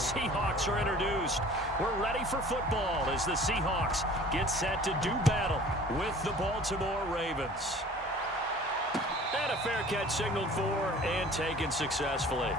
Seahawks are introduced. We're ready for football as the Seahawks get set to do battle with the Baltimore Ravens. And a fair catch signaled for and taken successfully.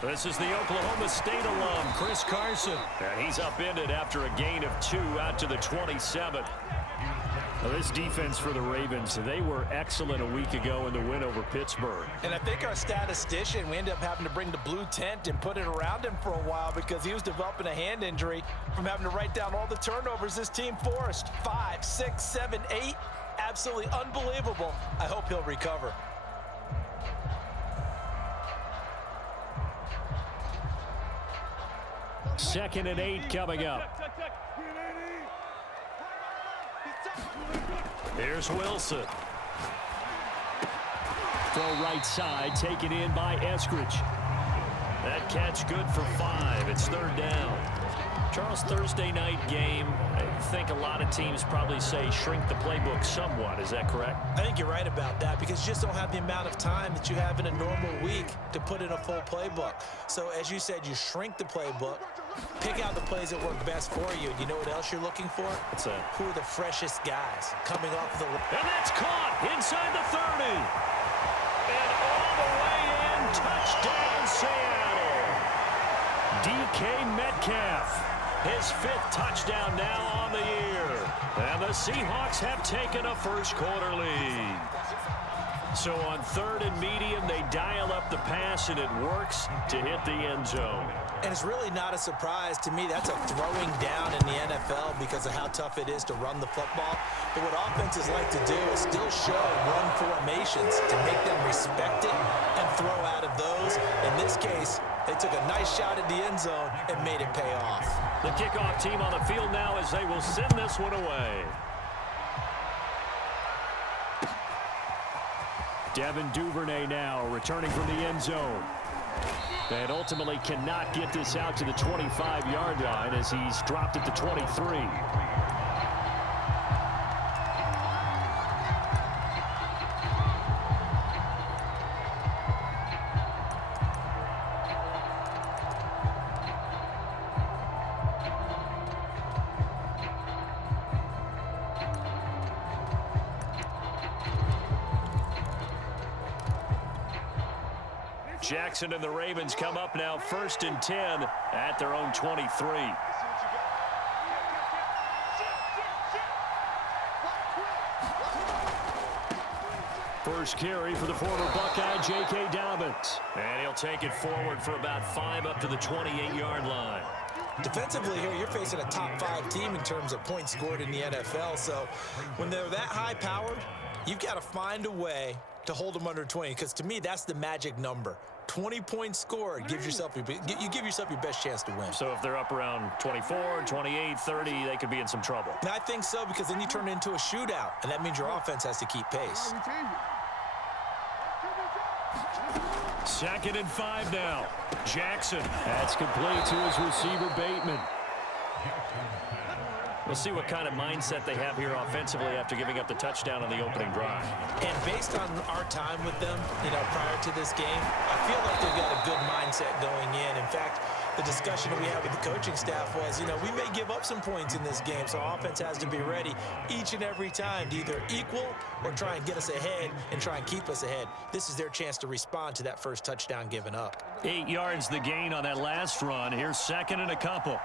This is the Oklahoma State alum, Chris Carson. And he's upended after a gain of 2 out to the 27. Now this defense for the Ravens, they were excellent a week ago in the win over Pittsburgh. And I think our statistician, we ended up having to bring the blue tent and put it around him for a while because he was developing a hand injury from having to write down all the turnovers this team forced. 5, 6, 7, 8. Absolutely unbelievable. I hope he'll recover. Second and 8 coming up. Here's Wilson. Throw right side, taken in by Eskridge. That catch good for 5. It's third down. Charles, Thursday night game, I think a lot of teams probably say shrink the playbook somewhat. Is that correct? I think you're right about that because you just don't have the amount of time that you have in a normal week to put in a full playbook. So as you said, you shrink the playbook, pick out the plays that work best for you. You know what else you're looking for? What's that? Who are the freshest guys coming off the... And that's caught inside the 30. And all the way in, touchdown Seattle. DK Metcalf. His 5th touchdown now on the year. And the Seahawks have taken a first-quarter lead. So on 3rd and medium, they dial up the pass, and it works to hit the end zone. And it's really not a surprise to me. That's a throwing down in the NFL because of how tough it is to run the football. But what offenses like to do is still show run formations to make them respect it and throw out of those. In this case, they took a nice shot at the end zone and made it pay off. The kickoff team on the field now as they will send this one away. Devin Duvernay now returning from the end zone. And ultimately cannot get this out to the 25-yard line as he's dropped at the 23. Jackson and the Ravens come up now 1st and 10 at their own 23. First carry for the former Buckeye, J.K. Dobbins. And he'll take it forward for about 5 up to the 28-yard line. Defensively here, you're facing a top 5 team in terms of points scored in the NFL. So when they're that high-powered, you've got to find a way to hold them under 20, because to me, that's the magic number. 20 points scored gives yourself you give yourself your best chance to win. So if they're up around 24, 28, 30, they could be in some trouble. And I think so, because then you turn it into a shootout, and that means your offense has to keep pace. 2nd and 5 now. Jackson. That's complete to his receiver, Bateman. We'll see what kind of mindset they have here offensively after giving up the touchdown on the opening drive. And based on our time with them, prior to this game, I feel like they've got a good mindset going in. In fact, the discussion that we had with the coaching staff was, we may give up some points in this game, so offense has to be ready each and every time to either equal or try and get us ahead and try and keep us ahead. This is their chance to respond to that first touchdown given up. 8 yards the gain on that last run. Here's 2nd and a couple.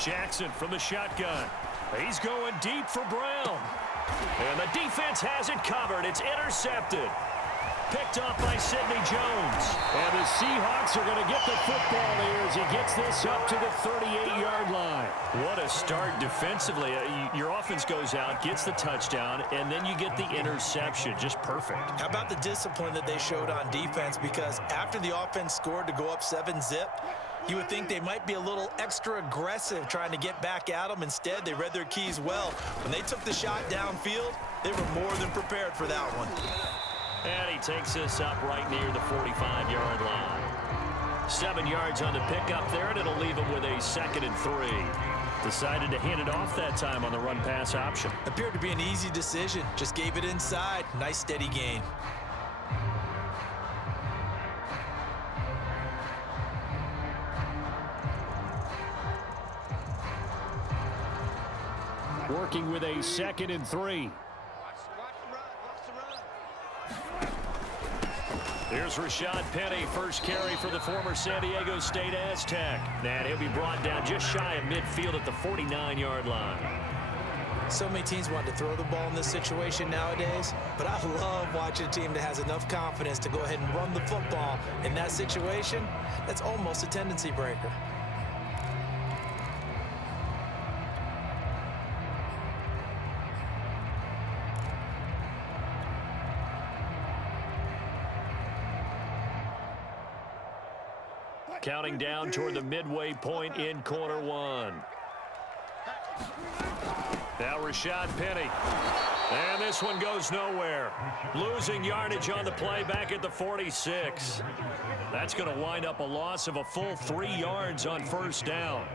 Jackson from the shotgun. He's going deep for Brown. And the defense has it covered. It's intercepted. picked off by Sidney Jones. And the Seahawks are going to get the football here as he gets this up to the 38-yard line. What a start defensively. Your offense goes out, gets the touchdown, and then you get the interception. Just perfect. How about the discipline that they showed on defense? Because after the offense scored to go up 7-zip, you would think they might be a little extra aggressive trying to get back at them. Instead, they read their keys well. When they took the shot downfield, they were more than prepared for that one. And he takes this up right near the 45-yard line. 7 yards on the pickup there, and it'll leave him with a 2nd and 3. Decided to hand it off that time on the run-pass option. Appeared to be an easy decision. Just gave it inside. Nice, steady gain. Working with a 2nd and 3. Here's Rashad Penny, first carry for the former San Diego State Aztec. And he'll be brought down just shy of midfield at the 49-yard line. So many teams want to throw the ball in this situation nowadays, but I love watching a team that has enough confidence to go ahead and run the football. In that situation, that's almost a tendency breaker. Counting down toward the midway point in quarter one. Now Rashad Penny. And this one goes nowhere. Losing yardage on the play back at the 46. That's going to wind up a loss of a full 3 yards on first down.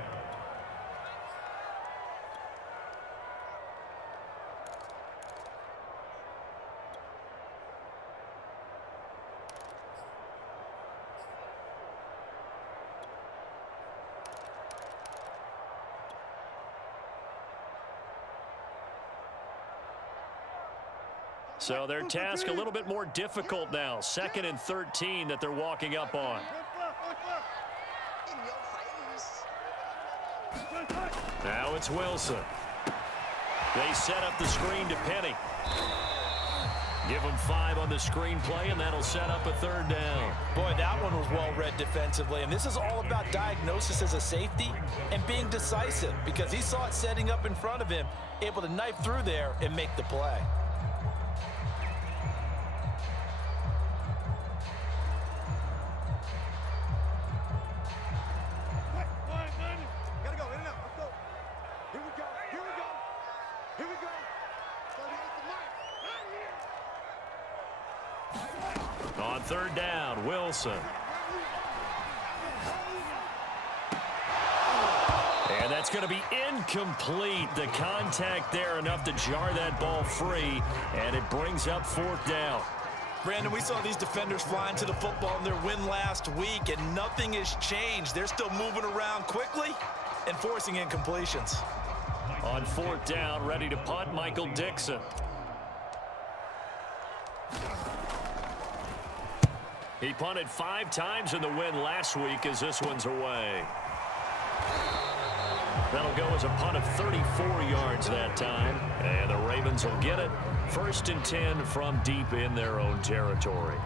So their task a little bit more difficult now. 2nd and 13 that they're walking up on. Now it's Wilson. They set up the screen to Penny. Give him 5 on the screen play, and that'll set up a 3rd down. Boy, that one was well read defensively, and this is all about diagnosis as a safety and being decisive because he saw it setting up in front of him, able to knife through there and make the play. On 3rd down, Wilson. And that's going to be incomplete. The contact there enough to jar that ball free, and it brings up 4th down. Brandon, we saw these defenders flying to the football in their win last week, and nothing has changed. They're still moving around quickly and forcing incompletions. On 4th down, ready to punt, Michael Dixon. He punted 5 times in the win last week as this one's away. That'll go as a punt of 34 yards that time. And the Ravens will get it. 1st and 10 from deep in their own territory.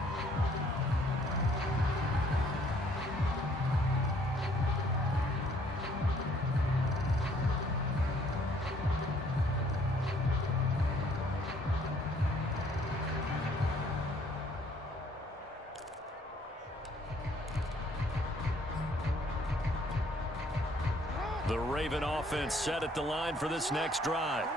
The Raven offense set at the line for this next drive.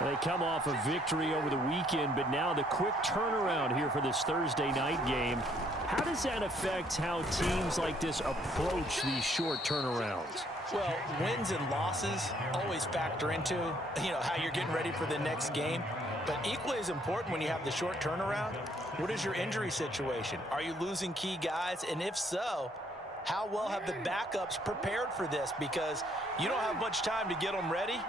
They come off a victory over the weekend, but now the quick turnaround here for this Thursday night game. How does that affect how teams like this approach these short turnarounds? Well, wins and losses always factor into, how you're getting ready for the next game. But equally as important when you have the short turnaround, what is your injury situation? Are you losing key guys? And if so, how well have the backups prepared for this? Because you don't have much time to get them ready.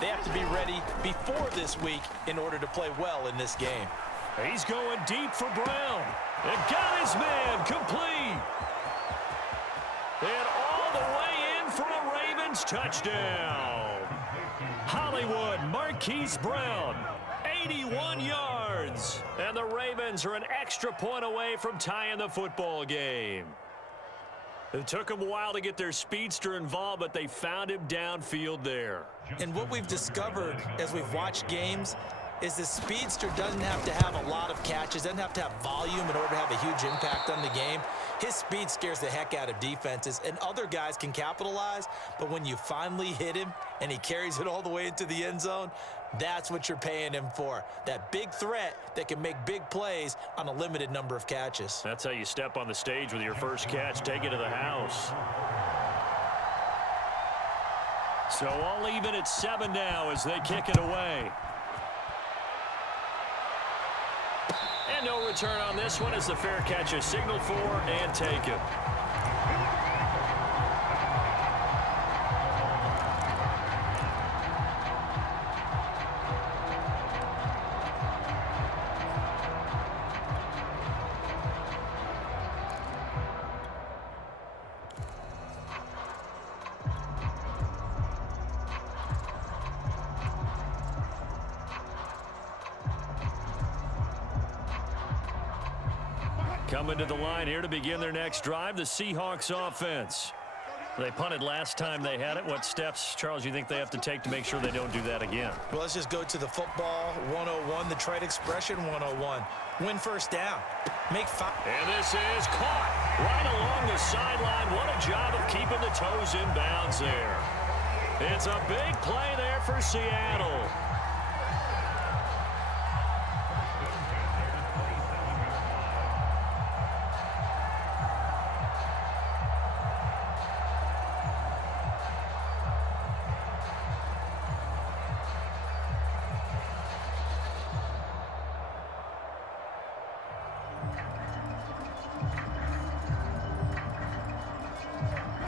They have to be ready before this week in order to play well in this game. He's going deep for Brown. And got his man complete. And all the way in for a Ravens touchdown. Hollywood Marquise Brown, 81 yards. And the Ravens are an extra point away from tying the football game. It took them a while to get their speedster involved, but they found him downfield there. And what we've discovered as we've watched games is the speedster doesn't have to have a lot of catches, doesn't have to have volume in order to have a huge impact on the game. His speed scares the heck out of defenses, and other guys can capitalize, but when you finally hit him and he carries it all the way into the end zone, that's what you're paying him for. That big threat that can make big plays on a limited number of catches. That's how you step on the stage with your first catch. Take it to the house. So all even at 7 now as they kick it away. And no return on this one as the fair catch is signaled for and taken. Coming to the line here to begin their next drive, the Seahawks offense. They punted last time they had it. What steps, Charles, you think they have to take to make sure they don't do that again? Well, let's just go to the football 101, the trade expression 101. Win first down. Make 5. And this is caught right along the sideline. What a job of keeping the toes in bounds there. It's a big play there for Seattle.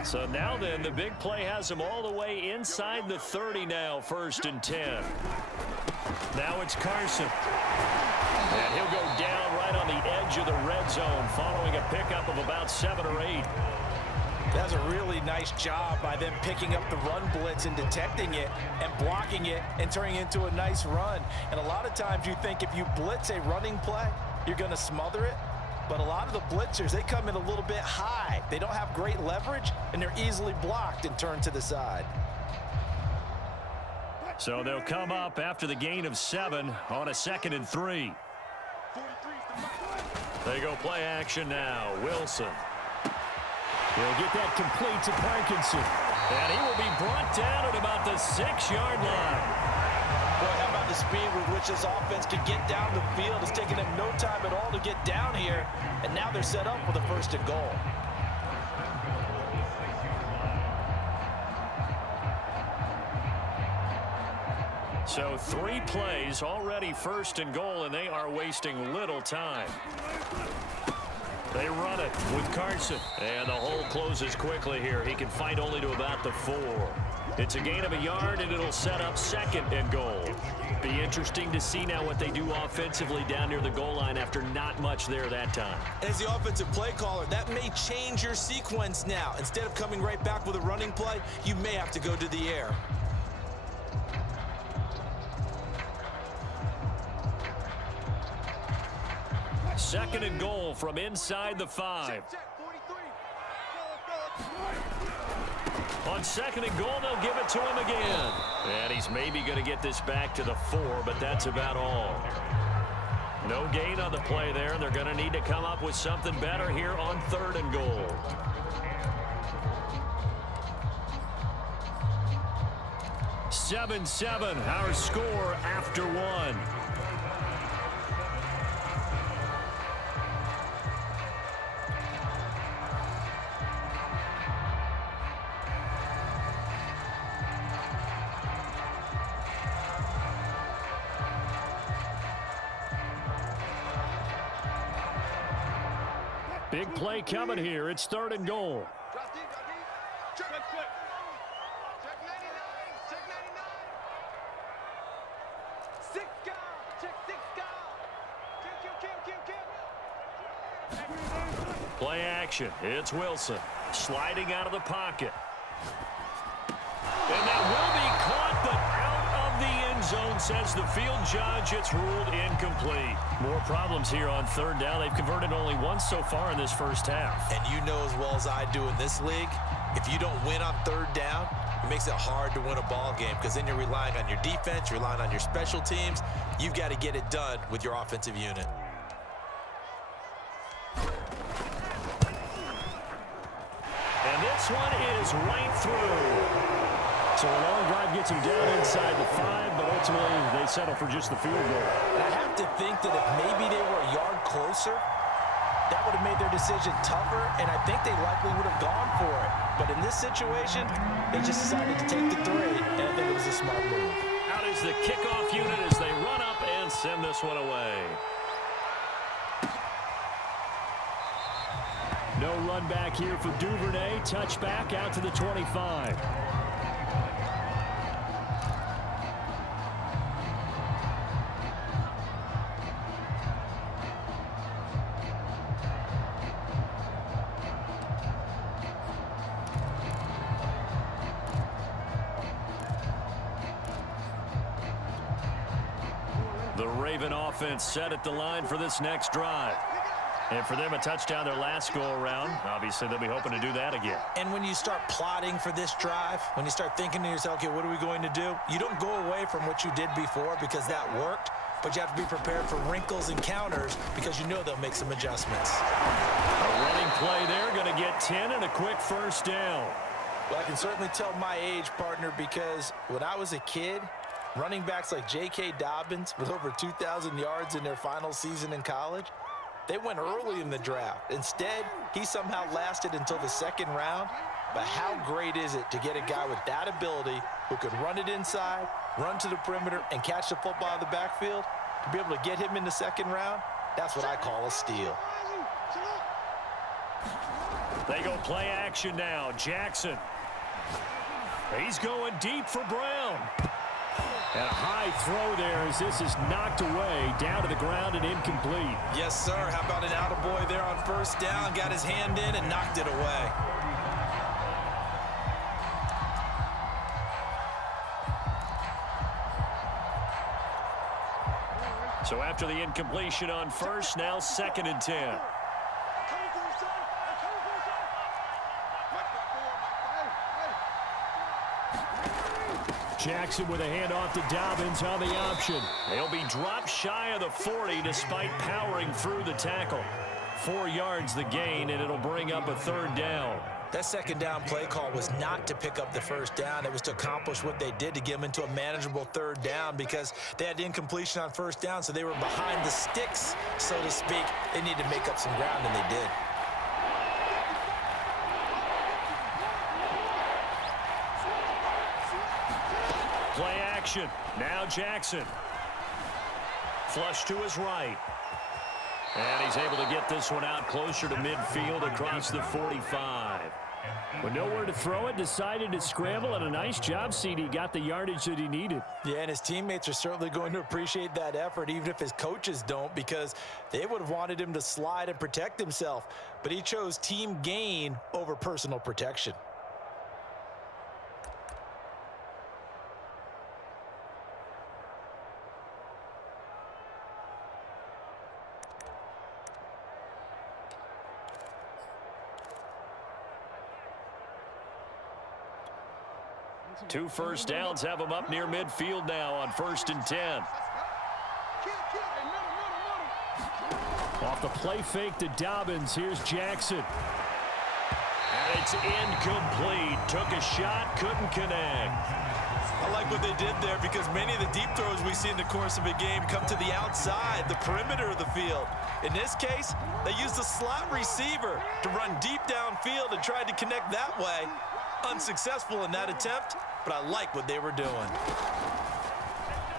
So now then, the big play has him all the way inside the 30 now, 1st and 10. Now it's Carson. And he'll go down right on the edge of the red zone following a pickup of about 7 or 8. That's a really nice job by them picking up the run blitz and detecting it and blocking it and turning it into a nice run. And a lot of times you think if you blitz a running play, you're going to smother it. But a lot of the blitzers, they come in a little bit high. They don't have great leverage, and they're easily blocked and turned to the side. So they'll come up after the gain of 7 on a 2nd and 3. They go play action now. Wilson. He'll get that complete to Parkinson. And he will be brought down at about the 6-yard line. Boy, how about the speed with which this offense can get down the field? It's taken them no time at all to get down here, and now they're set up with a 1st and goal. So 3 plays, already 1st and goal, and they are wasting little time. They run it with Carson, and the hole closes quickly here. He can fight only to about the 4. It's a gain of a yard, and it'll set up 2nd and goal. Be interesting to see now what they do offensively down near the goal line after not much there that time. As the offensive play caller, that may change your sequence now. Instead of coming right back with a running play, you may have to go to the air. Second and goal from inside the 5. On 2nd and goal, they'll give it to him again. And he's maybe going to get this back to the 4, but that's about all. No gain on the play there, and they're going to need to come up with something better here on 3rd and goal. Seven, our score after 1. Big play coming here. It's 3rd and goal. Check 99. Check 6 Play action. It's Wilson sliding out of the pocket. And that will be caught, but out of the end zone says the field judge, it's ruled incomplete. More problems here on third down. They've converted only once so far in this first half. And you know as well as I do in this league, if you don't win on third down, it makes it hard to win a ball game because then you're relying on your defense, you're relying on your special teams. You've got to get it done with your offensive unit. And this one is right through. So a long drive gets him down inside the 5, but ultimately they settle for just the field goal. And I have to think that if maybe they were a yard closer, that would have made their decision tougher, and I think they likely would have gone for it. But in this situation, they just decided to take the 3, and I think it was a smart move. Out is the kickoff unit as they run up and send this one away. No run back here for Duvernay. Touchback out to the 25. The Raven offense set at the line for this next drive. And for them, a touchdown their last go-around. Obviously, they'll be hoping to do that again. And when you start plotting for this drive, when you start thinking to yourself, okay, what are we going to do? You don't go away from what you did before because that worked, but you have to be prepared for wrinkles and counters because you know they'll make some adjustments. A running play there, going to get 10 and a quick first down. Well, I can certainly tell my age, partner, because when I was a kid, running backs like J.K. Dobbins with over 2,000 yards in their final season in college, they went early in the draft. Instead, he somehow lasted until the second round. But how great is it to get a guy with that ability who could run it inside, run to the perimeter, and catch the football out of the backfield? To be able to get him in the second round, that's what I call a steal. They go play action now. Jackson. He's going deep for Brown. And a high throw there as this is knocked away, down to the ground and incomplete. Yes, sir. How about an attaboy there on first down? Got his hand in and knocked it away. So after the incompletion on first, now 2nd and 10. Jackson with a handoff to Dobbins on the option. They'll be dropped shy of the 40 despite powering through the tackle. 4 yards the gain, and it'll bring up a 3rd down. That second down play call was not to pick up the first down. It was to accomplish what they did to get them into a manageable 3rd down because they had incompletion on first down, so they were behind the sticks, so to speak. They needed to make up some ground, and they did. Play action. Now Jackson. Flush to his right. And he's able to get this one out closer to midfield across the 45. With nowhere to throw it, decided to scramble, and a nice job, CD. Got the yardage that he needed. Yeah, and his teammates are certainly going to appreciate that effort, even if his coaches don't, because they would have wanted him to slide and protect himself. But he chose team gain over personal protection. Two first downs have him up near midfield now on 1st and 10. Off the play fake to Dobbins. Here's Jackson. And it's incomplete. Took a shot, couldn't connect. I like what they did there because many of the deep throws we see in the course of a game come to the outside, the perimeter of the field. In this case, they used a slot receiver to run deep downfield and tried to connect that way. Unsuccessful in that attempt, but I like what they were doing.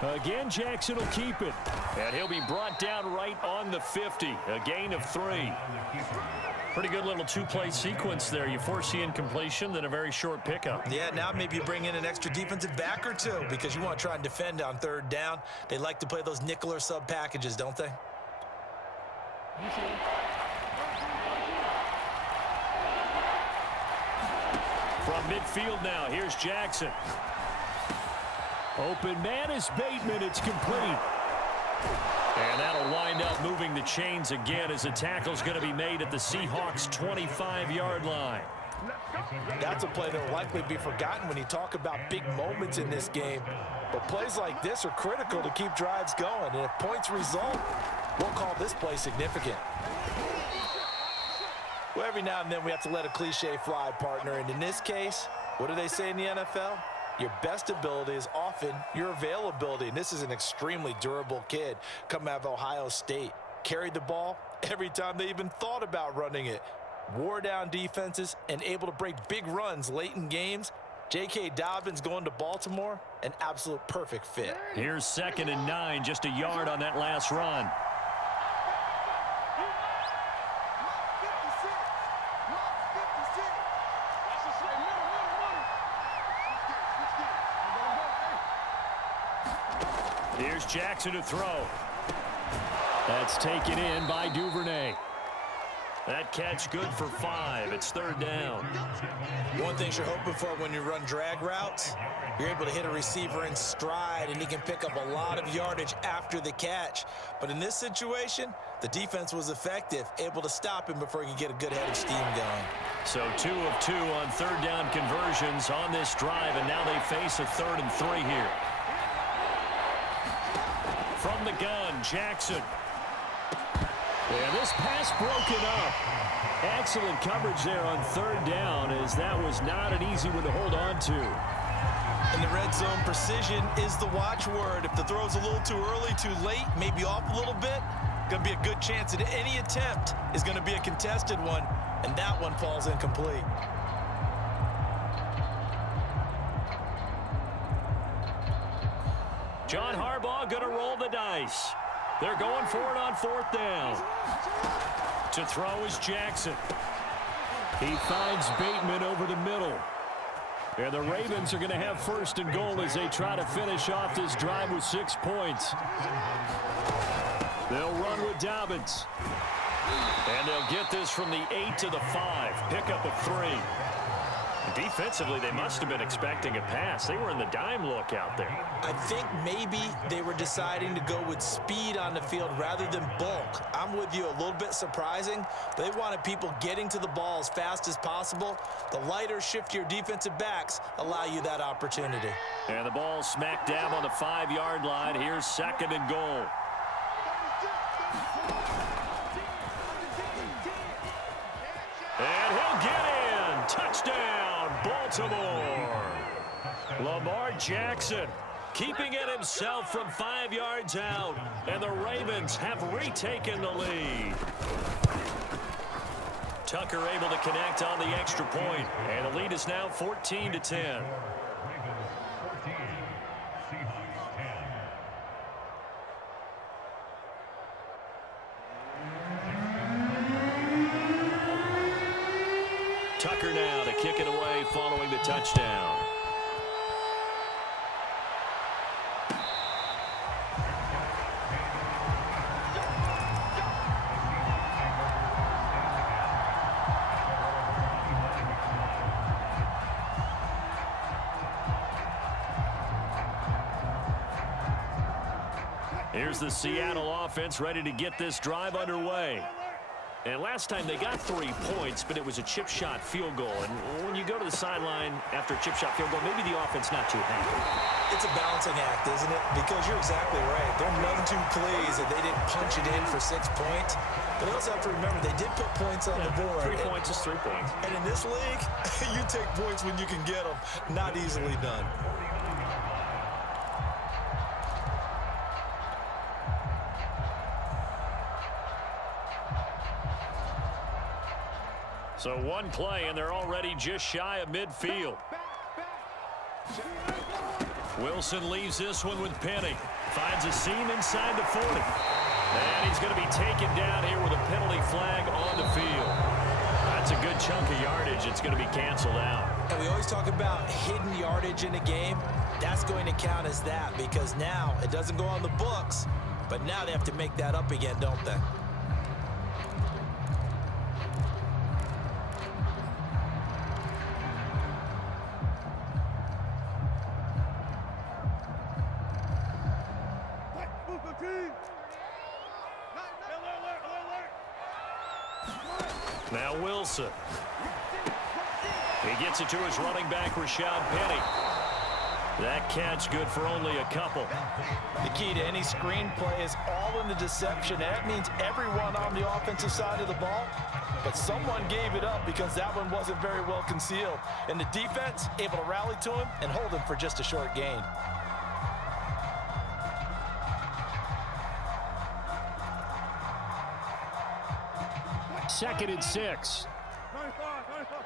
Again, Jackson will keep it. And he'll be brought down right on the 50. A gain of 3. Pretty good little 2-play sequence there. You force the incompletion, then a very short pickup. Yeah, now maybe you bring in an extra defensive back or 2 because you want to try and defend on 3rd down. They like to play those nickel or sub packages, don't they? From midfield now, here's Jackson. Open man is Bateman. It's complete. And that'll wind up moving the chains again as the tackle's going to be made at the Seahawks' 25-yard line. That's a play that will likely be forgotten when you talk about big moments in this game. But plays like this are critical to keep drives going. And if points result, we'll call this play significant. Well, every now and then we have to let a cliche fly, partner. And in this case, what do they say in the NFL? Your best ability is often your availability. And this is an extremely durable kid coming out of Ohio State. Carried the ball every time they even thought about running it. Wore down defenses and able to break big runs late in games. J.K. Dobbins going to Baltimore, an absolute perfect fit. Here's 2nd and 9, just a yard on that last run. Here's Jackson to throw. That's taken in by Duvernay. That catch good for 5. It's 3rd down. One thing you're hoping for when you run drag routes, you're able to hit a receiver in stride, and he can pick up a lot of yardage after the catch. But in this situation, the defense was effective, able to stop him before he could get a good head of steam going. So 2 of 2 on 3rd down conversions on this drive, and now they face a 3rd and 3 here. From the gun, Jackson. And this pass broken up. Excellent coverage there on 3rd down, as that was not an easy one to hold on to. In the red zone, precision is the watchword. If the throw's a little too early, too late, maybe off a little bit, going to be a good chance that any attempt is going to be a contested one, and that one falls incomplete. John Harbaugh going to roll the dice. They're going for it on 4th down. To throw is Jackson. He finds Bateman over the middle. And the Ravens are going to have 1st and goal as they try to finish off this drive with 6 points. They'll run with Dobbins. And they'll get this from the 8 to the 5. Pickup of 3. Defensively, they must have been expecting a pass. They were in the dime look out there. I think maybe they were deciding to go with speed on the field rather than bulk. I'm with you, a little bit surprising. They wanted people getting to the ball as fast as possible. The lighter, shiftier defensive backs allow you that opportunity. And the ball smack dab on the 5-yard line. Here's 2nd and goal. And he'll get in. Touchdown, Baltimore. Lamar Jackson keeping it himself from 5 yards out. And the Ravens have retaken the lead. Tucker able to connect on the extra point. And the lead is now 14-10. Tucker now to kick it away following the touchdown. Here's the Seattle offense ready to get this drive underway. And last time they got 3 points, but it was a chip shot field goal. And when you go to the sideline after a chip shot field goal, maybe the offense not too happy. It's a balancing act, isn't it? Because you're exactly right. There are none too pleased that they didn't punch it in for 6 points. But you also have to remember, they did put points on the board. 3 points is 3 points. And in this league, you take points when you can get them. Not easily done. So one play, and they're already just shy of midfield. Wilson leaves this one with Penny. Finds a seam inside the 40. And he's going to be taken down here with a penalty flag on the field. That's a good chunk of yardage. It's going to be canceled out. And we always talk about hidden yardage in a game. That's going to count as that, because now it doesn't go on the books, but now they have to make that up again, don't they? Now Wilson. He gets it to his running back, Rashad Penny. That catch good for only a couple. The key to any screenplay is all in the deception. That means everyone on the offensive side of the ball, but someone gave it up because that one wasn't very well concealed. And the defense able to rally to him and hold him for just a short gain. Second and 6. 95, 95.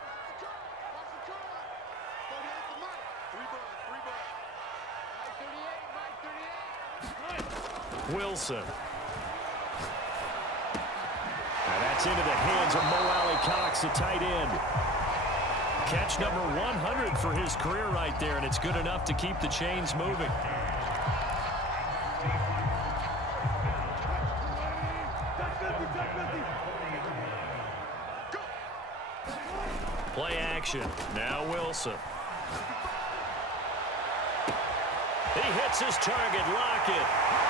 Wilson. And that's into the hands of Mo Alley-Cox, the tight end. Catch number 100 for his career right there, and it's good enough to keep the chains moving. Play action. Now Wilson. He hits his target, Lockett.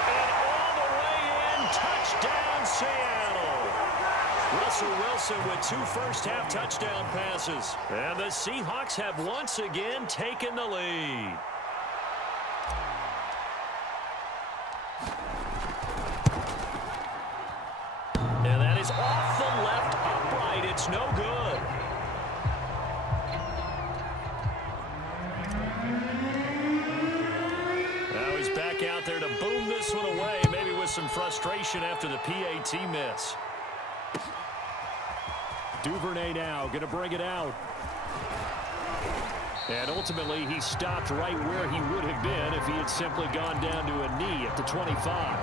And all the way in, touchdown Seattle. Russell Wilson with 2 first-half touchdown passes. And the Seahawks have once again taken the lead. And that is off the left upright. It's no good. Now he's back out there to boom this one away, maybe with some frustration after the PAT miss. Duvernay now going to bring it out. And ultimately, he stopped right where he would have been if he had simply gone down to a knee at the 25.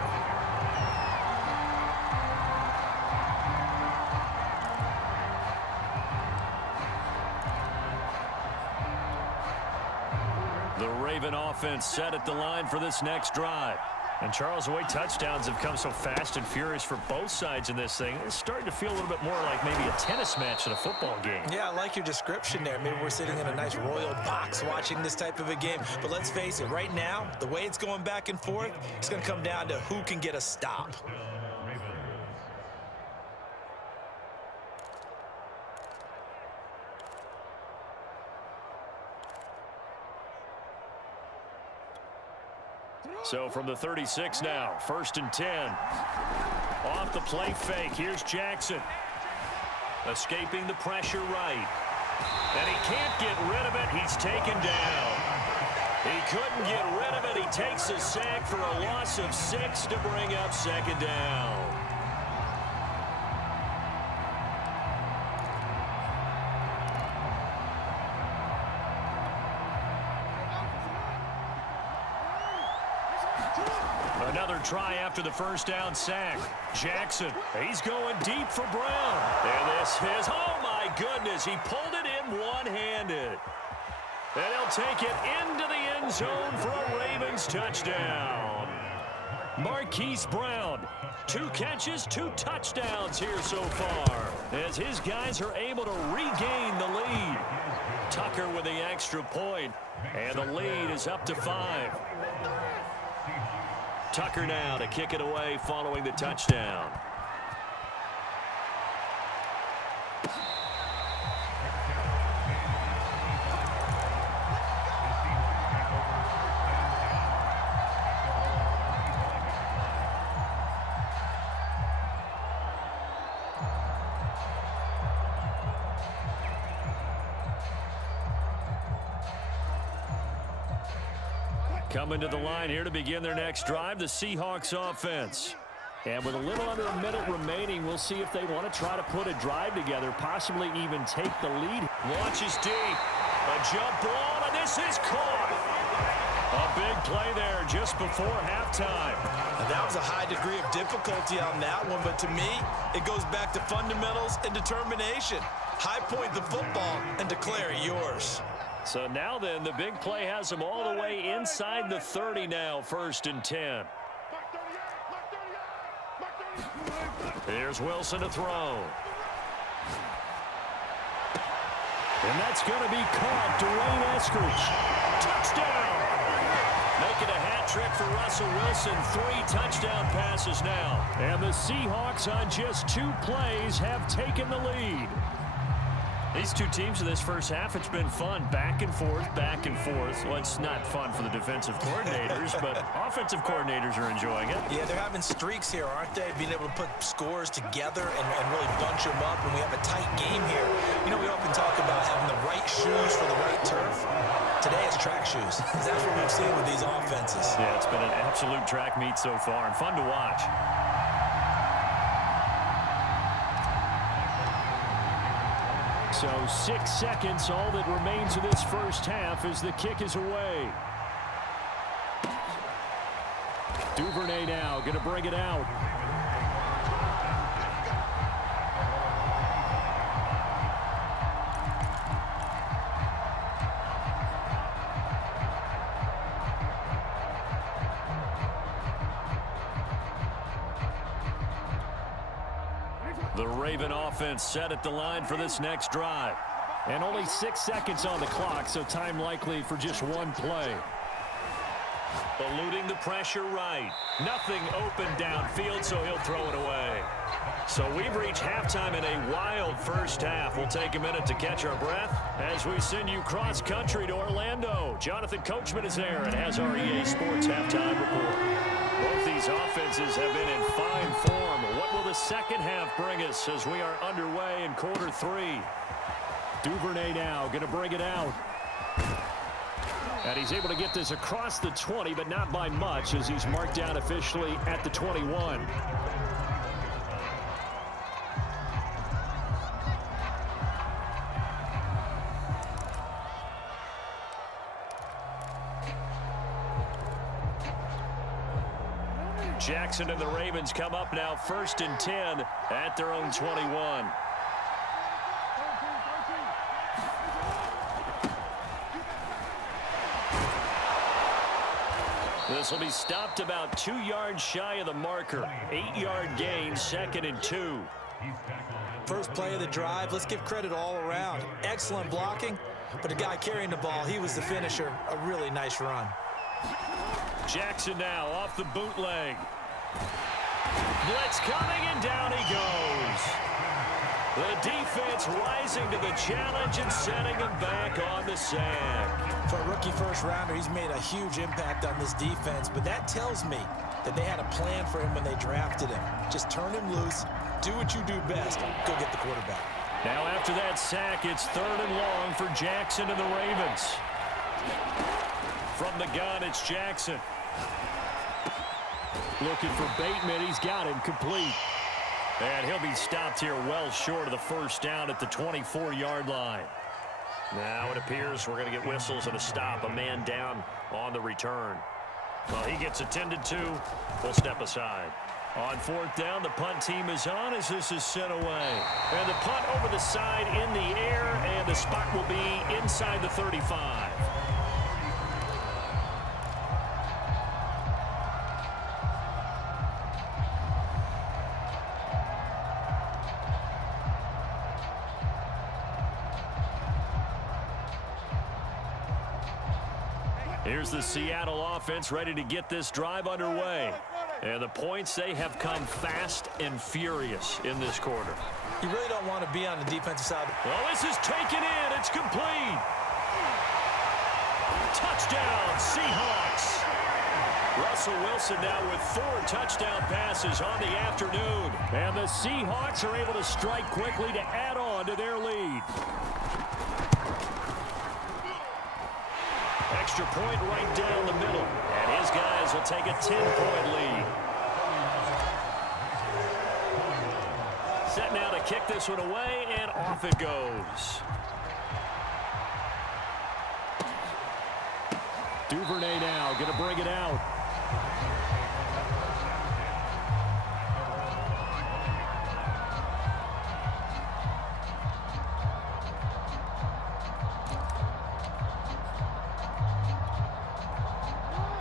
The Raven offense set at the line for this next drive. And Charles, the way touchdowns have come so fast and furious for both sides in this thing, it's starting to feel a little bit more like maybe a tennis match in a football game. Yeah, I like your description there. Maybe we're sitting in a nice royal box watching this type of a game. But let's face it, right now, the way it's going back and forth, it's going to come down to who can get a stop. So from the 36 now, 1st and 10. Off the play fake, here's Jackson. Escaping the pressure right. And he can't get rid of it, he's taken down. He couldn't get rid of it, he takes a sack for a loss of 6 to bring up 2nd down. Another try after the first down sack. Jackson, he's going deep for Brown. And this is, oh my goodness, he pulled it in one-handed. And he'll take it into the end zone for a Ravens touchdown. Marquise Brown, 2 catches, 2 touchdowns here so far, as his guys are able to regain the lead. Tucker with the extra point, and the lead is up to 5. Tucker now to kick it away following the touchdown. Coming to the line here to begin their next drive, the Seahawks offense. And with a little under a minute remaining, we'll see if they want to try to put a drive together, possibly even take the lead. Launches deep. A jump ball, and this is caught. A big play there just before halftime. And that was a high degree of difficulty on that one, but to me, it goes back to fundamentals and determination. High point the football and declare it yours. So now then, the big play has them all the way inside the 30 now, 1st and 10. Here's Wilson to throw. And that's going to be caught. Dwayne Eskridge. Touchdown. Making a hat trick for Russell Wilson. 3 touchdown passes now. And the Seahawks on just 2 plays have taken the lead. These two teams in this first half, it's been fun. Back and forth, back and forth. Well, it's not fun for the defensive coordinators, but offensive coordinators are enjoying it. Yeah, they're having streaks here, aren't they? Being able to put scores together and really bunch them up when we have a tight game here. You know, we often talk about having the right shoes for the right turf. Today it's track shoes. That's what we've seen with these offenses. Yeah, it's been an absolute track meet so far and fun to watch. So 6 seconds, all that remains of this first half as the kick is away. Duvernay now going to bring it out. The Raven offense set at the line for this next drive. And only 6 seconds on the clock, so time likely for just one play. Eluding the pressure right. Nothing open downfield, so he'll throw it away. So we've reached halftime in a wild first half. We'll take a minute to catch our breath as we send you cross-country to Orlando. Jonathan Coachman is there and has our EA Sports halftime report. Both these offenses have been in fine form. What will the second half bring us as we are underway in quarter 3? Duvernay now going to bring it out. And he's able to get this across the 20, but not by much as he's marked down officially at the 21. Jackson and the Ravens come up now 1st and 10 at their own 21. This will be stopped about 2 yards shy of the marker. 8-yard gain, 2nd and 2. First play of the drive, let's give credit all around. Excellent blocking, but the guy carrying the ball, he was the finisher. A really nice run. Jackson now off the bootleg. Blitz coming, and down he goes. The defense rising to the challenge and setting him back on the sack. For a rookie first-rounder, he's made a huge impact on this defense, but that tells me that they had a plan for him when they drafted him. Just turn him loose, do what you do best, go get the quarterback. Now after that sack, it's 3rd and long for Jackson and the Ravens. From the gun, it's Jackson. Looking for Bateman. He's got him complete. And he'll be stopped here well short of the first down at the 24-yard line. Now it appears we're going to get whistles and a stop. A man down on the return. Well, he gets attended to. We'll step aside. On 4th down, the punt team is on as this is sent away. And the punt over the side in the air, and the spot will be inside the 35. Here's the Seattle offense ready to get this drive underway. And the points, they have come fast and furious in this quarter. You really don't want to be on the defensive side. Well, this is taken in. It's complete. Touchdown, Seahawks. Russell Wilson now with 4 touchdown passes on the afternoon. And the Seahawks are able to strike quickly to add on to their lead. Extra point right down the middle. And his guys will take a 10-point lead. Set now to kick this one away, and off it goes. Duvernay now going to bring it out.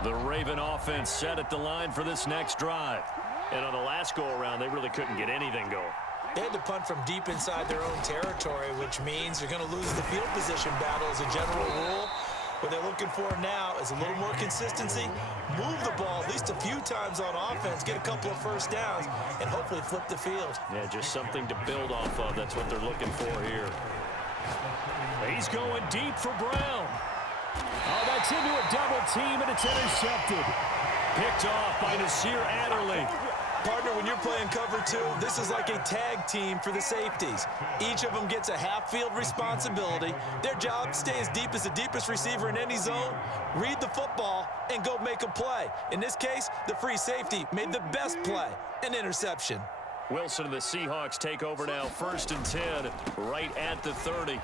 The Raven offense set at the line for this next drive. And on the last go-around, they really couldn't get anything going. They had to punt from deep inside their own territory, which means you're going to lose the field position battle as a general rule. What they're looking for now is a little more consistency, move the ball at least a few times on offense, get a couple of first downs, and hopefully flip the field. Yeah, just something to build off of. That's what they're looking for here. He's going deep for Brown. Oh, that's into a double team, and it's intercepted. Picked off by Nasir Adderley. Partner, when you're playing cover two, this is like a tag team for the safeties. Each of them gets a half-field responsibility. Their job, stay as deep as the deepest receiver in any zone, read the football, and go make a play. In this case, the free safety made the best play, an interception. Wilson and the Seahawks take over now, 1st and 10, right at the 30.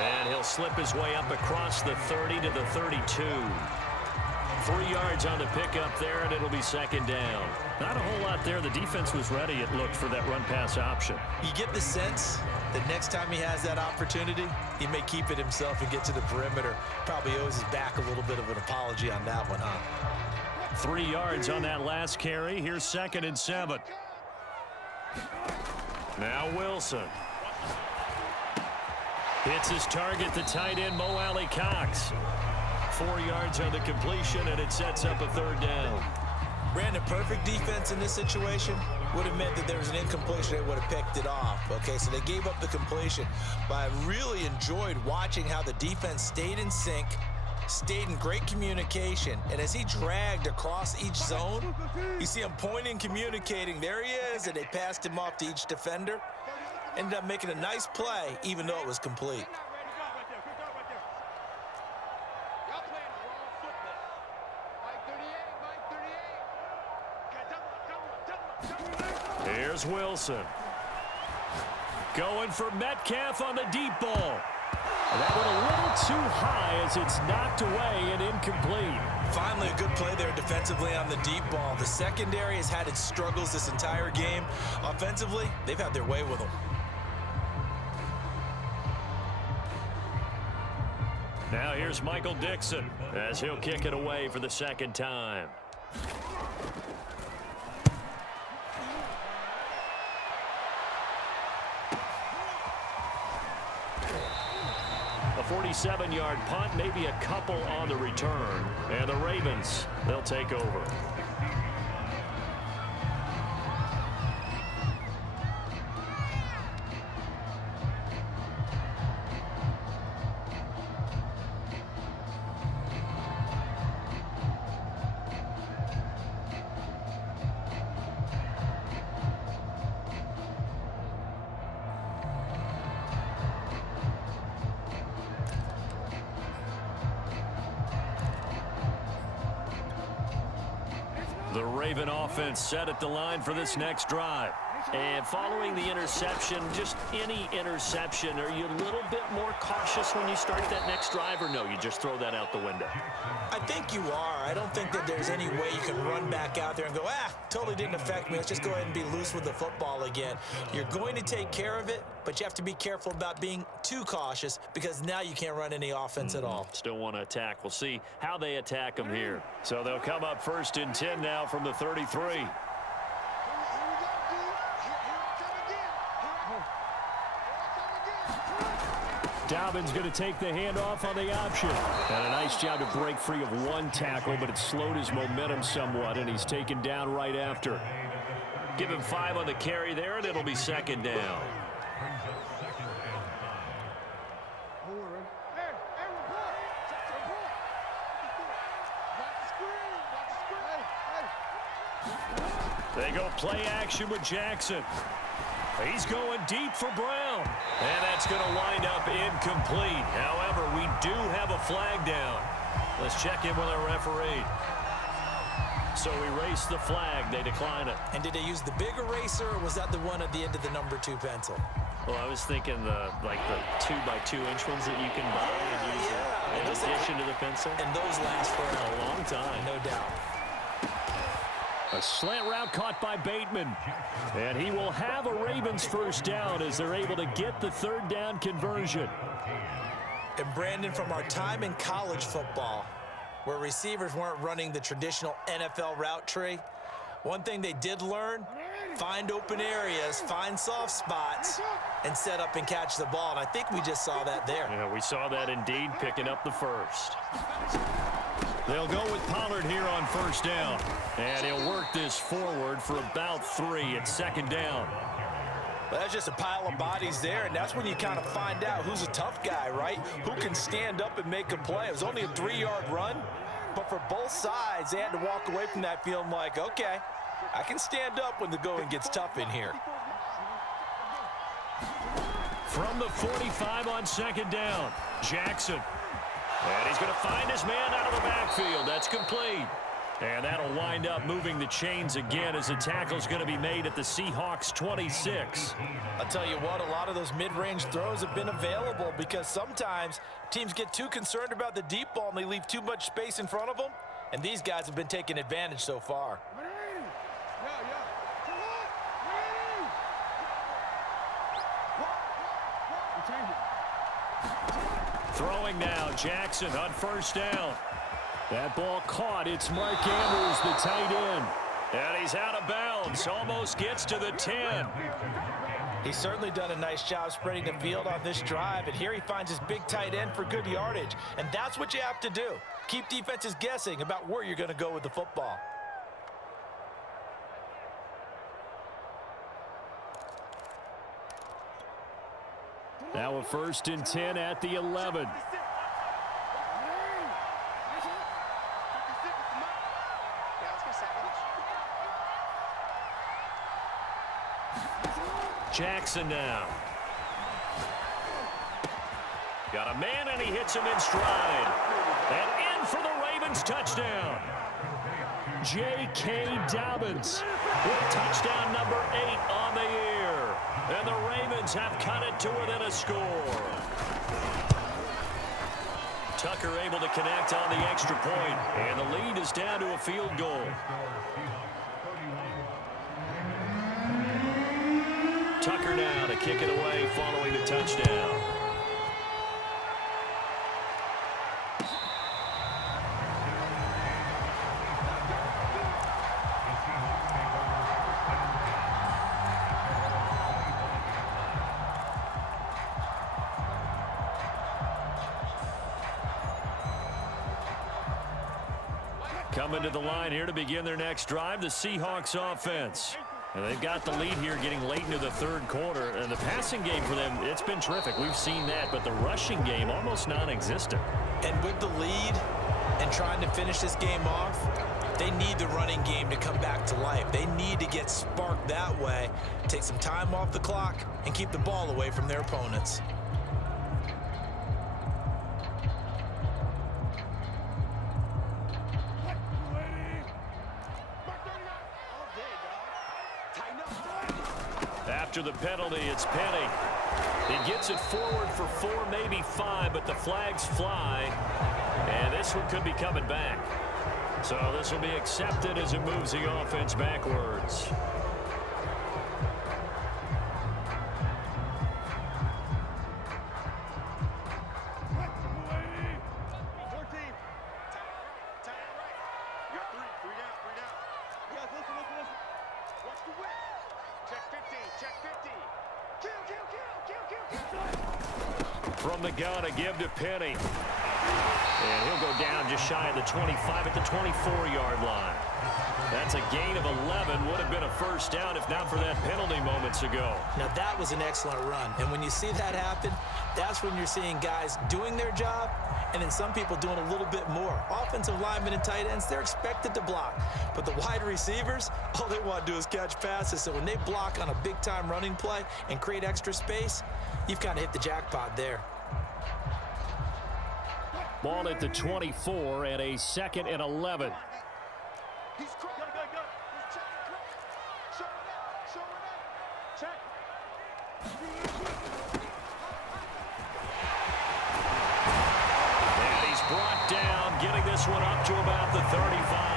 And he'll slip his way up across the 30 to the 32. 3 yards on the pickup there, and it'll be 2nd down. Not a whole lot there. The defense was ready, it looked, for that run-pass option. You get the sense that next time he has that opportunity, he may keep it himself and get to the perimeter. Probably owes his back a little bit of an apology on that one, huh? 3 yards on that last carry. Here's 2nd and 7. Now Wilson. Hits his target, the tight end, Mo Alley Cox. 4 yards on the completion, and it sets up a 3rd down. Brandon, perfect defense in this situation would have meant that there was an incompletion. They would have picked it off. Okay, so they gave up the completion. But I really enjoyed watching how the defense stayed in sync, stayed in great communication. And as he dragged across each zone, you see him pointing, communicating. There he is, and they passed him off to each defender. Ended up making a nice play, even though it was complete. Here's Wilson. Going for Metcalf on the deep ball. That one a little too high as it's knocked away and incomplete. Finally, a good play there defensively on the deep ball. The secondary has had its struggles this entire game. Offensively, they've had their way with them. Now here's Michael Dixon as he'll kick it away for the 2nd time. A 47-yard punt, maybe a couple on the return. And the Ravens, they'll take over. The Raven offense set at the line for this next drive. And following the interception, just any interception, are you a little bit more cautious when you start that next drive, or no, you just throw that out the window? I think you are. I don't think that there's any way you can run back out there and go, totally didn't affect me. Let's just go ahead and be loose with the football again. You're going to take care of it, but you have to be careful about being too cautious because now you can't run any offense at all. Still want to attack. We'll see how they attack them here. So they'll come up 1st and 10 now from the 33. Dobbins going to take the handoff on the option. And a nice job to break free of one tackle, but it slowed his momentum somewhat, and he's taken down right after. Give him 5 on the carry there, and it'll be 2nd down. They go play action with Jackson. He's going deep for Brown. And that's going to wind up incomplete. However, we do have a flag down. Let's check in with our referee. So erase the flag. They decline it. And did they use the big eraser, or was that the one at the end of the number 2 pencil? Well, I was thinking the 2x2-inch ones that you can buy and use in addition to the pencil. And those last for a long time. No doubt. A slant route caught by Bateman. And he will have a Ravens 1st down as they're able to get the 3rd down conversion. And Brandon, from our time in college football, where receivers weren't running the traditional NFL route tree, one thing they did learn find open areas, find soft spots, and set up and catch the ball. And I think we just saw that there. Yeah, we saw that indeed, picking up the first. They'll go with Pollard here on first down. And he'll work this forward for about 3 at second down. Well, that's just a pile of bodies there, and that's when you kind of find out who's a tough guy, right? Who can stand up and make a play. It was only a 3-yard run, but for both sides, they had to walk away from that feeling like, okay, I can stand up when the going gets tough in here. From the 45 on second down, Jackson. And he's going to find his man out of the backfield. That's complete. And that'll wind up moving the chains again as the tackle's going to be made at the Seahawks 26. I'll tell you what, a lot of those mid-range throws have been available because sometimes teams get too concerned about the deep ball and they leave too much space in front of them. And these guys have been taking advantage so far. Throwing now, Jackson on first down. That ball caught. It's Mark Andrews, the tight end. And he's out of bounds. Almost gets to the 10. He's certainly done a nice job spreading the field on this drive. And here he finds his big tight end for good yardage. And that's what you have to do. Keep defenses guessing about where you're going to go with the football. Now a 1st and 10 at the 11. Jackson now. Got a man, and he hits him in stride. And in for the Ravens touchdown. J.K. Dobbins with touchdown number 8 on the year. And the Ravens have cut it to within a score. Tucker able to connect on the extra point, and the lead is down to a field goal. Tucker now to kick it away following the touchdown. Coming to the line here to begin their next drive, the Seahawks offense. And they've got the lead here getting late into the 3rd quarter. And the passing game for them, it's been terrific. We've seen that, but the rushing game almost non-existent. And with the lead and trying to finish this game off, they need the running game to come back to life. They need to get sparked that way, take some time off the clock, and keep the ball away from their opponents. After the penalty, it's Penny. He gets it forward for 4, maybe 5, but the flags fly. And this one could be coming back. So this will be accepted as it moves the offense backwards. From the gun, a give to Penny. And he'll go down just shy of the 25 at the 24-yard line. That's a gain of 11. Would have been a first down if not for that penalty moments ago. Now, that was an excellent run. And when you see that happen, that's when you're seeing guys doing their job and then some people doing a little bit more. Offensive linemen and tight ends, they're expected to block. But the wide receivers, all they want to do is catch passes. So when they block on a big-time running play and create extra space, you've kind of hit the jackpot there. Ball at the 24 and a 2nd and 11. And he's brought down, getting this one up to about the 35.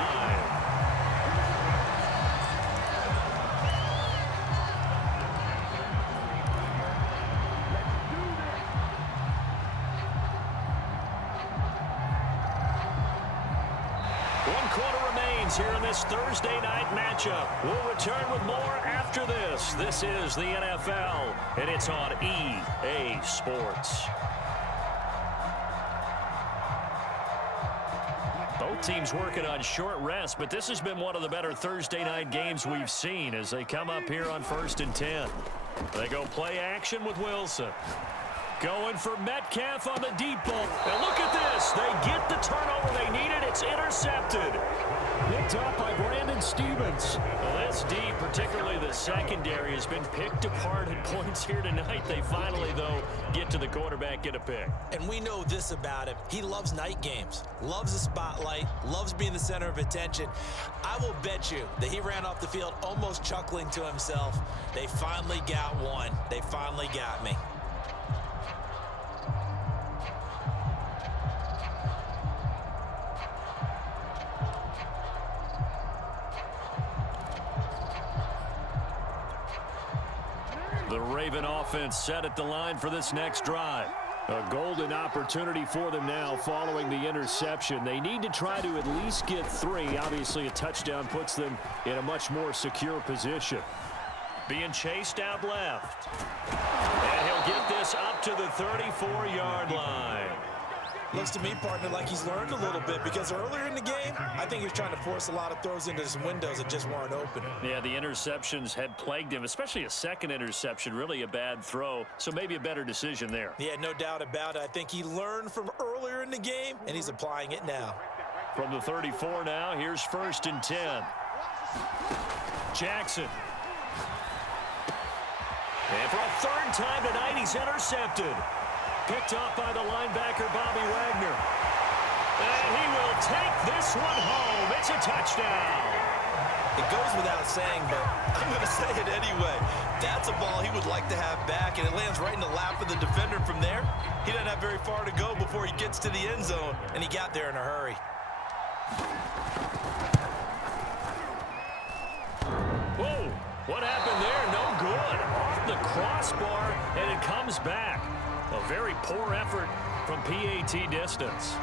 One quarter remains here in this Thursday night matchup. We'll return with more after this. This is the NFL, and it's on EA Sports. Both teams working on short rest, but this has been one of the better Thursday night games we've seen as they come up here on 1st and 10. They go play action with Wilson. Going for Metcalf on the deep ball. And look at this. They get the turnover they needed. It's intercepted. Picked up by Brandon Stevens. Well, this D, particularly the secondary, has been picked apart at points here tonight. They finally, though, get to the quarterback, get a pick. And we know this about him. He loves night games, loves the spotlight, loves being the center of attention. I will bet you that he ran off the field almost chuckling to himself. They finally got one. They finally got me. The Raven offense set at the line for this next drive. A golden opportunity for them now following the interception. They need to try to at least get 3. Obviously, a touchdown puts them in a much more secure position. Being chased out left. And he'll get this up to the 34-yard line. Looks to me, partner, like he's learned a little bit because earlier in the game, I think he was trying to force a lot of throws into some windows that just weren't open. Yeah, the interceptions had plagued him, especially a second interception, really a bad throw, so maybe a better decision there. Yeah, no doubt about it. I think he learned from earlier in the game, and he's applying it now. From the 34 now, here's 1st and 10. Jackson. And for a 3rd time tonight, he's intercepted. Picked off by the linebacker, Bobby Wagner. And he will take this one home. It's a touchdown. It goes without saying, but I'm going to say it anyway. That's a ball he would like to have back, and it lands right in the lap of the defender from there. He doesn't have very far to go before he gets to the end zone, and he got there in a hurry. Whoa, what happened there? No good. Off the crossbar, and it comes back. A very poor effort from PAT distance.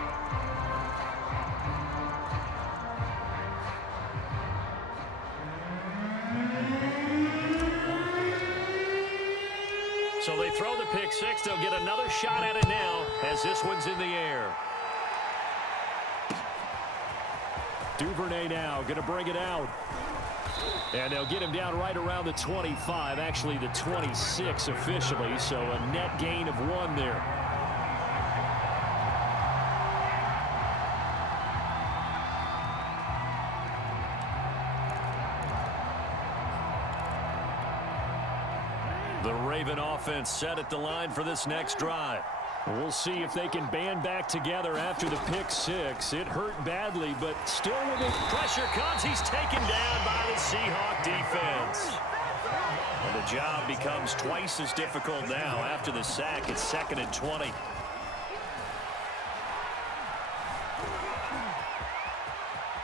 So they throw the pick 6. They'll get another shot at it now as this one's in the air. Duvernay now going to bring it out. And they'll get him down right around the 25, actually the 26 officially, so a net gain of 1 there. The Raven offense set at the line for this next drive. We'll see if they can band back together after the pick 6. It hurt badly, but still with it. Pressure comes. He's taken down by the Seahawk defense. And the job becomes twice as difficult now after the sack. It's 2nd and 20.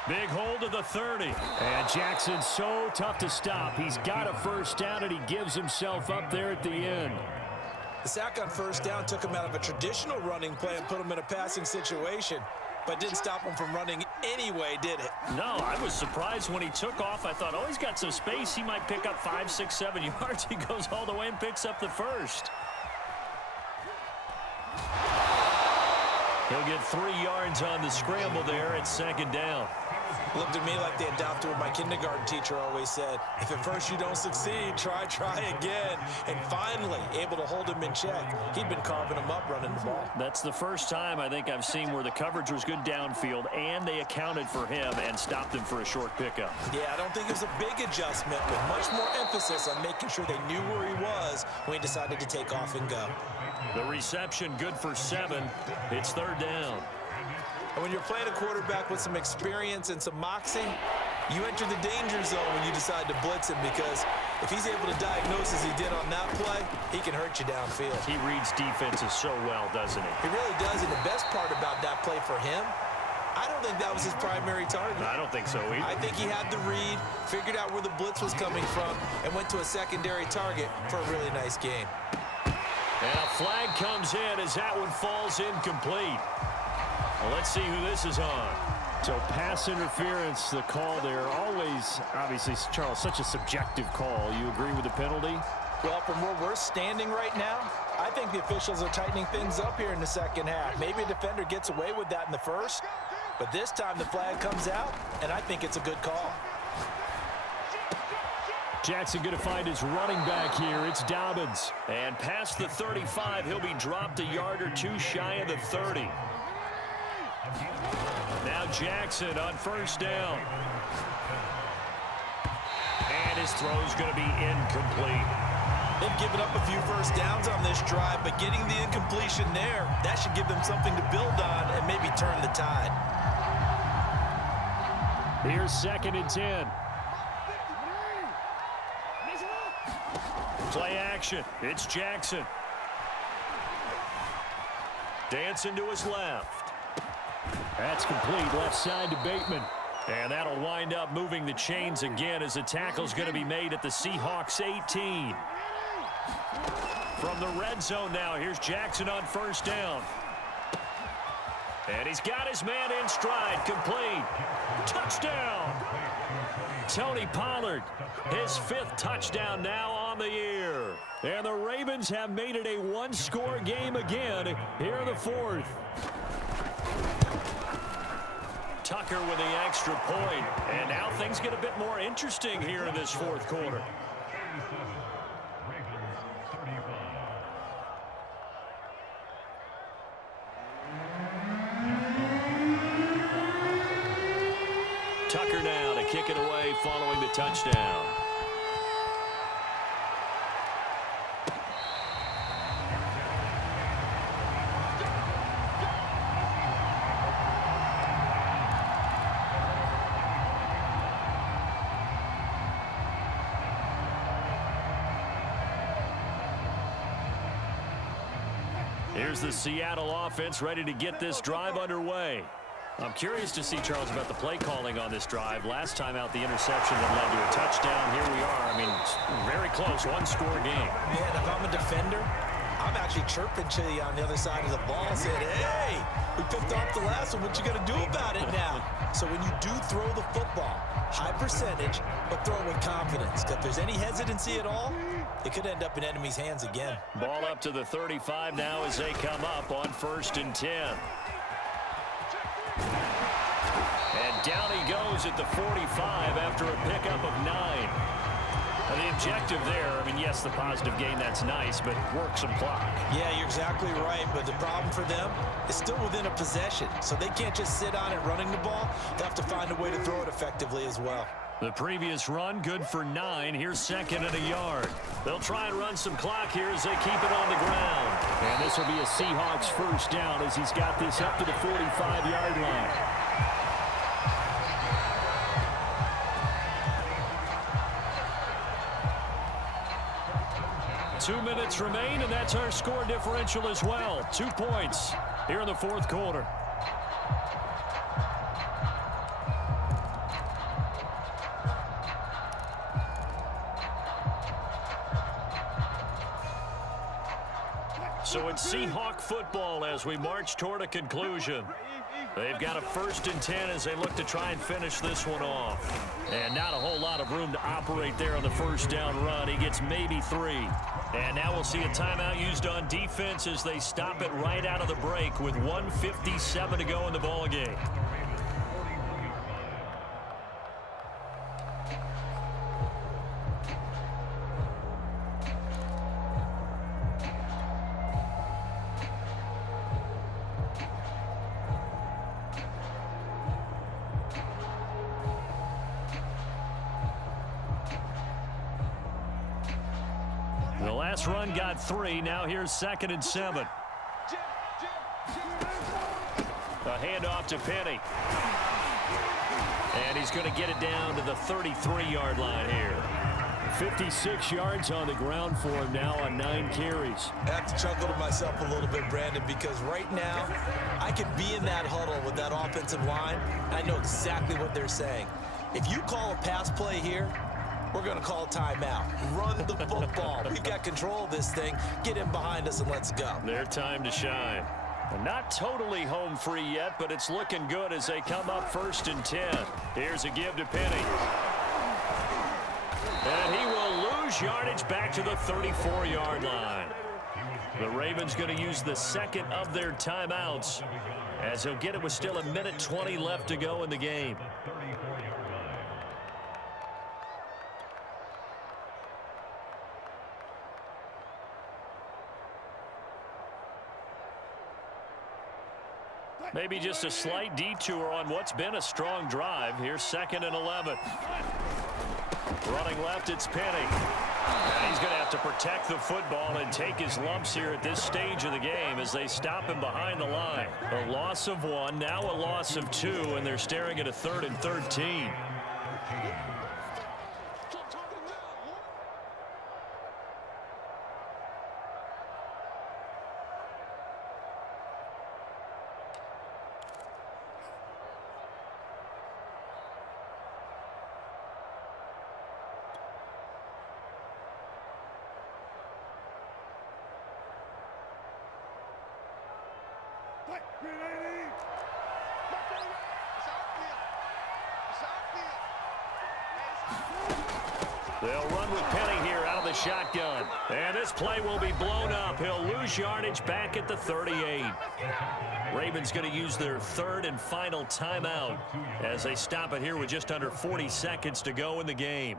Big hold of the 30. And Jackson's so tough to stop. He's got a 1st down, and he gives himself up there at the end. The sack on 1st down took him out of a traditional running play and put him in a passing situation, but didn't stop him from running anyway, did it? No, I was surprised when he took off. I thought, oh, he's got some space. He might pick up 5, 6, 7 yards. He goes all the way and picks up the 1st. He'll get 3 yards on the scramble there at 2nd down. Looked at me like they adopted what my kindergarten teacher always said. If at first you don't succeed, try again. And finally, able to hold him in check. He'd been carving him up running the ball. That's the first time I think I've seen where the coverage was good downfield and they accounted for him and stopped him for a short pickup. Yeah, I don't think it was a big adjustment with much more emphasis on making sure they knew where he was when he decided to take off and go. The reception good for 7. It's 3rd down. And when you're playing a quarterback with some experience and some moxie, you enter the danger zone when you decide to blitz him, because if he's able to diagnose as he did on that play, he can hurt you downfield. He reads defenses so well, doesn't he? He really does, and the best part about that play for him, I don't think that was his primary target. I don't think so either. I think he had the read, figured out where the blitz was coming from, and went to a secondary target for a really nice game. And a flag comes in as that one falls incomplete. Well, let's see who this is on. So pass interference, the call there. Always, obviously, Charles, such a subjective call. You agree with the penalty? Well, from where we're standing right now, I think the officials are tightening things up here in the second half. Maybe a defender gets away with that in the first, but this time the flag comes out, and I think it's a good call. Jackson going to find his running back here. It's Dobbins. And past the 35, he'll be dropped a yard or two shy of the 30. Now Jackson on first down. And his throw's going to be incomplete. They've given up a few first downs on this drive, but getting the incompletion there, that should give them something to build on and maybe turn the tide. Here's 2nd and 10. Play action. It's Jackson. Dancing to his left. That's complete. Left side to Bateman. And that'll wind up moving the chains again as the tackle's going to be made at the Seahawks 18. From the red zone now, here's Jackson on first down. And he's got his man in stride. Complete. Touchdown. Tony Pollard, his 5th touchdown now on the year. And the Ravens have made it a one-score game again here in the 4th. Tucker with the extra point. And now things get a bit more interesting here in this 4th quarter. Tucker now to kick it away following the touchdown. Here's the Seattle offense ready to get this drive underway. I'm curious to see, Charles, about the play calling on this drive. Last time out, the interception that led to a touchdown. Here we are. I mean, very close, one-score game. Man, if I'm a defender, I'm actually chirping to you on the other side of the ball, saying, hey, we picked off the last one. What you going to do about it now? So when you do throw the football, high percentage, but throw it with confidence. If there's any hesitancy at all, it could end up in enemy's hands again. Ball up to the 35 now as they come up on 1st and 10. And down he goes at the 45 after a pickup of 9. And the objective there, I mean, yes, the positive gain, that's nice, but work some clock. Yeah, you're exactly right, but the problem for them is still within a possession, so they can't just sit on it running the ball. They have to find a way to throw it effectively as well. The previous run, good for 9. Here's 2nd and a yard. They'll try and run some clock here as they keep it on the ground. And this will be a Seahawks first down as he's got this up to the 45-yard line. Two minutes remain, and that's our score differential as well. 2 points here in the 4th quarter. So it's Seahawk football as we march toward a conclusion. They've got a 1st and 10 as they look to try and finish this one off. And not a whole lot of room to operate there on the first down run. He gets maybe 3. And now we'll see a timeout used on defense as they stop it right out of the break with 1:57 to go in the ballgame. The last run got 3. Now here's 2nd and 7. A handoff to Penny. And he's going to get it down to the 33-yard line here. 56 yards on the ground for him now on 9 carries. I have to chuckle to myself a little bit, Brandon, because right now I could be in that huddle with that offensive line, and I know exactly what they're saying. If you call a pass play here, we're going to call a timeout. Run the football. We've got control of this thing. Get in behind us and let's go. Their time to shine. Not totally home free yet, but it's looking good as they come up 1st and 10. Here's a give to Penny. And he will lose yardage back to the 34-yard line. The Ravens going to use the second of their timeouts as he'll get it with still 1:20 left to go in the game. Maybe just a slight detour on what's been a strong drive. Here's 2nd and 11. Running left, it's Penny. And he's going to have to protect the football and take his lumps here at this stage of the game as they stop him behind the line. A loss of 1, now a loss of 2, and they're staring at a 3rd and 13. They'll run with Penny here out of the shotgun. And this play will be blown up. He'll lose yardage back at the 38. Ravens going to use their 3rd and final timeout as they stop it here with just under 40 seconds to go in the game.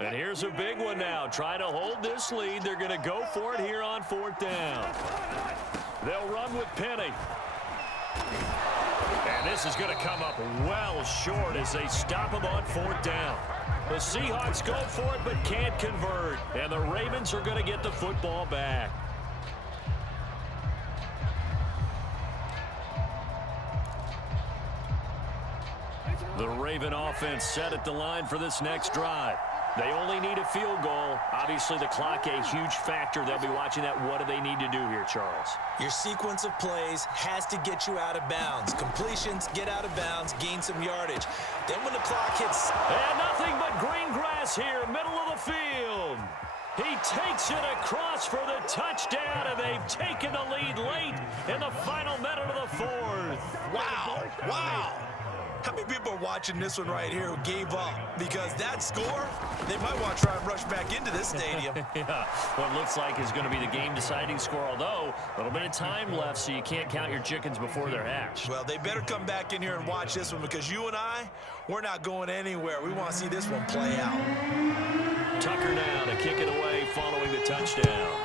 And here's a big one now. Trying to hold this lead. They're going to go for it here on 4th down. They'll run with Penny. And this is going to come up well short as they stop him on 4th down. The Seahawks go for it but can't convert. And the Ravens are going to get the football back. The Raven offense set at the line for this next drive. They only need a field goal. Obviously, the clock a huge factor. They'll be watching that. What do they need to do here, Charles? Your sequence of plays has to get you out of bounds. Completions, get out of bounds, gain some yardage. Then when the clock hits... And nothing but green grass here, middle of the field. He takes it across for the touchdown, and they've taken the lead late in the final minute of the 4th. Wow, wow. How many people are watching this one right here who gave up? Because that score, they might want to try and rush back into this stadium. Yeah, what looks like is going to be the game-deciding score, although a little bit of time left, so you can't count your chickens before they're hatched. Well, they better come back in here and watch this one because you and I, we're not going anywhere. We want to see this one play out. Tucker now to kick it away following the touchdown.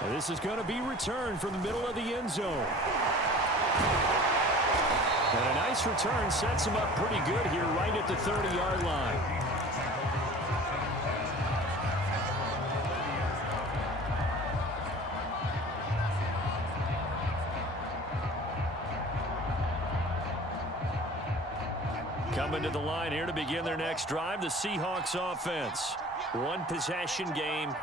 And this is going to be returned from the middle of the end zone. And a nice return sets him up pretty good here right at the 30-yard line. Coming to the line here to begin their next drive, the Seahawks offense. One possession game,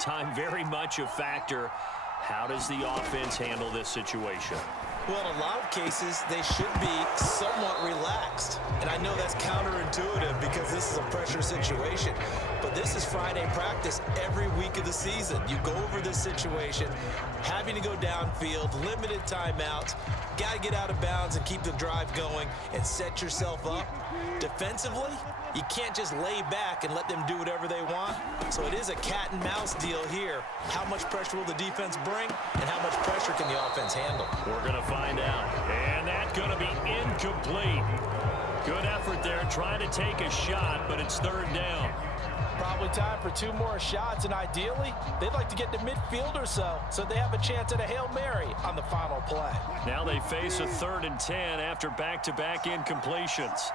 time very much a factor. How does the offense handle this situation? Well, in a lot of cases, they should be somewhat relaxed. And I know that's counterintuitive because this is a pressure situation. But this is Friday practice every week of the season. You go over this situation, having to go downfield, limited timeouts, got to get out of bounds and keep the drive going and set yourself up. Defensively, you can't just lay back and let them do whatever they want. So it is a cat and mouse deal here. How much pressure will the defense bring and how much pressure can the offense handle? We're going to find out. And that's going to be incomplete. Good effort there trying to take a shot, but it's 3rd down. Probably time for 2 more shots, and ideally, they'd like to get to midfield or so they have a chance at a Hail Mary on the final play. Now they face a 3rd and 10 after back-to-back incompletions.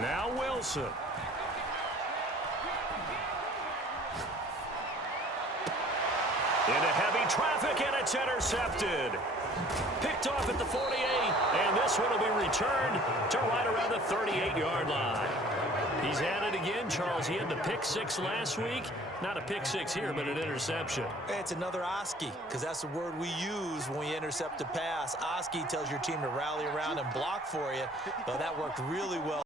Now Wilson. Into heavy traffic, and it's intercepted. Picked off at the 48, and this one will be returned to right around the 38-yard line. He's at it again, Charles. He had the pick six last week. Not a pick six here, but an interception. It's another Oski, because that's the word we use when we intercept a pass. Oski tells your team to rally around and block for you. But that worked really well.